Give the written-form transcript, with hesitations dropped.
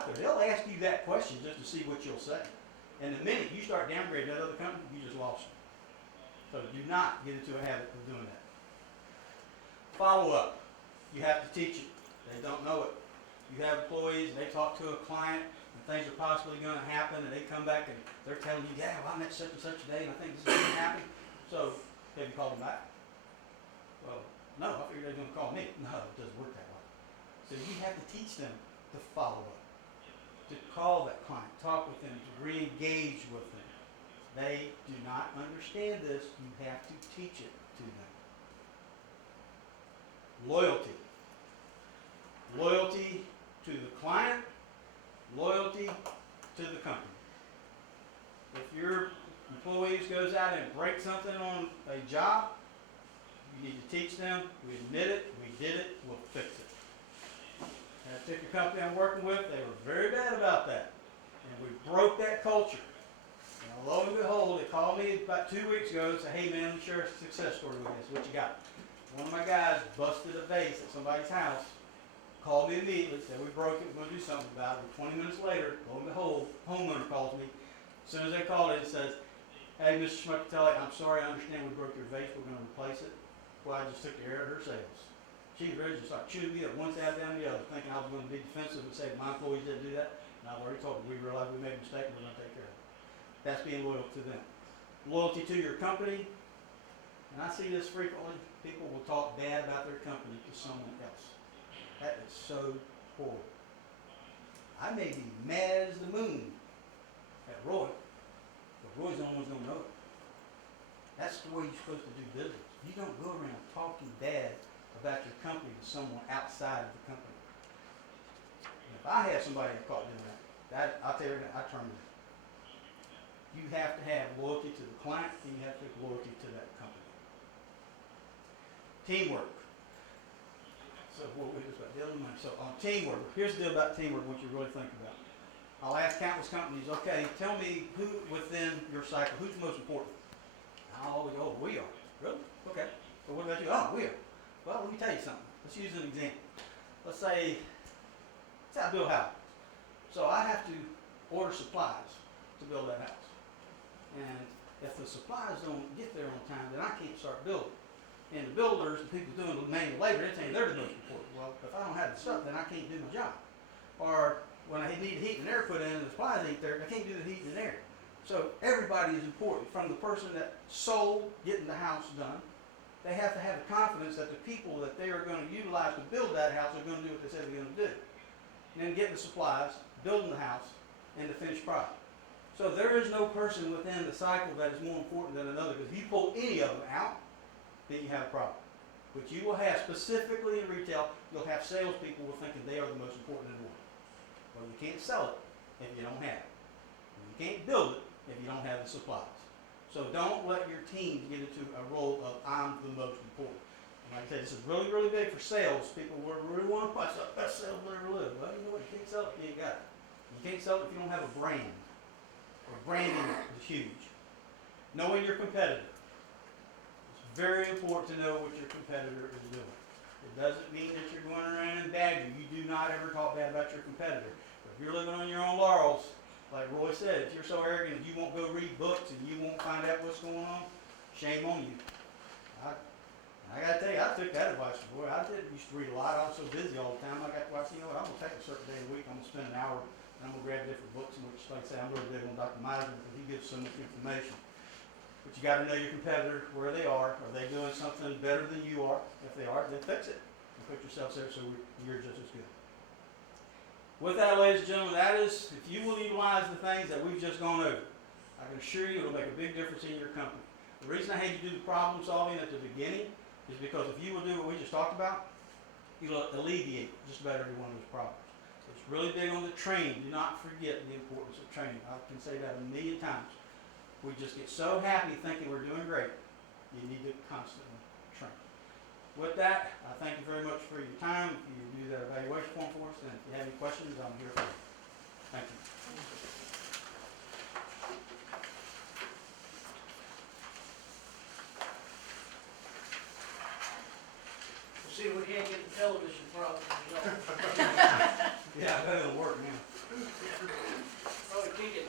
out there. They'll ask you that question just to see what you'll say. And the minute you start downgrading that other company, you just lost them. So do not get into a habit of doing that. Follow up. You have to teach it. They don't know it. You have employees, and they talk to a client, and things are possibly going to happen, and they come back and they're telling you, yeah, well, I met such and such a day, and I think this is going to happen. So have you called them back? Well, no, I figured they were going to call me. No, it doesn't work that way. So you have to teach them to follow up, to call that client, talk with them, to re-engage with them. They do not understand this. You have to teach it to them. Loyalty. Loyalty to the client, loyalty to the company. If your employees goes out and breaks something on a job, you need to teach them, we admit it, we did it, we'll fix it. And I took a company I'm working with, they were very bad about that. And we broke that culture. And lo and behold, they called me about 2 weeks ago and said, hey man, let me share a success story with you. What you got? One of my guys busted a vase at somebody's house, called me immediately, said we broke it, we're going to do something about it. 20 minutes later, lo and behold, homeowner calls me. As soon as they called it, it says, hey, Mr. Schmuckatelli, I'm sorry, I understand we broke your vase, we're going to replace it. Well, I just took the air out of her sails. She was ready to start chewing me up one side down the other, thinking I was going to be defensive and say my employees didn't do that. And I've already told them we realized we made a mistake and we're going to take care of it. That's being loyal to them. Loyalty to your company. And I see this frequently. People will talk bad about their company to someone else. That is so horrible. I may be mad as the moon at Roy, but Roy's the only one who's going to know it. That's the way you're supposed to do business. You don't go around talking bad about your company to someone outside of the company. And if I have somebody caught doing that, I'll tell you right now, I terminate. You have to have loyalty to the client, and you have to have loyalty to that company. Teamwork. So what we just about dealing with. So on teamwork, here's the deal about teamwork, what you really think about. I'll ask countless companies, okay, tell me who within your cycle, who's the most important? I'll always go, oh, we are. Really? Okay. But what about you? Oh, we are. Well, let me tell you something. Let's use an example. Let's say I build a house. So I have to order supplies to build that house. And if the supplies don't get there on time, then I can't start building. And the builders, the people doing the manual labor, they're saying they're the most important. Well, if I don't have the stuff, then I can't do my job. Or when I need heat and air put in and the supplies ain't there, I can't do the heat and air. So everybody is important, from the person that sold getting the house done. They have to have the confidence that the people that they are going to utilize to build that house are going to do what they said they're going to do. And then getting the supplies, building the house, and the finished product. So there is no person within the cycle that is more important than another. Because if you pull any of them out, then you have a problem. Which you will have specifically in retail, you'll have salespeople who are thinking they are the most important in the world. Well, you can't sell it if you don't have it. You can't build it if you don't have the supplies. So don't let your team get into a role of I'm the most important. And like I said, this is really, really big for sales. People really want to punch up best sales will ever live. Well, you know what? You can't sell it if you ain't got it. You can't sell it if you don't have a brand. Or branding is huge. Knowing your competitor. It's very important to know what your competitor is doing. It doesn't mean that you're going around and badgering. You do not ever talk bad about your competitor. But if you're living on your own laurels, like Roy said, if you're so arrogant that you won't go read books and you won't find out what's going on, shame on you. I got to tell you, I took that advice from Roy. I used to read a lot. I was so busy all the time. I got to watch, you know what, I'm going to take a certain day a week. I'm going to spend an hour and I'm going to grab different books, and which, like I say, I'm really big on Dr. Meisner because he gives so much information. But you got to know your competitor, where they are. Are they doing something better than you are? If they are, then fix it and put yourself there so you're just as good. With that, ladies and gentlemen, that is, if you will utilize the things that we've just gone over, I can assure you it'll make a big difference in your company. The reason I had you do the problem solving at the beginning is because if you will do what we just talked about, you'll alleviate just about every one of those problems. It's really big on the training. Do not forget the importance of training. I can say that 1,000,000 times. We just get so happy thinking we're doing great. You need to constantly train. With that, I thank you very much for your time. If you do that evaluation form for us, and if you have any questions, I'm here for you. Thank you. See, we can't get the television problem. Yeah, I bet it'll work now.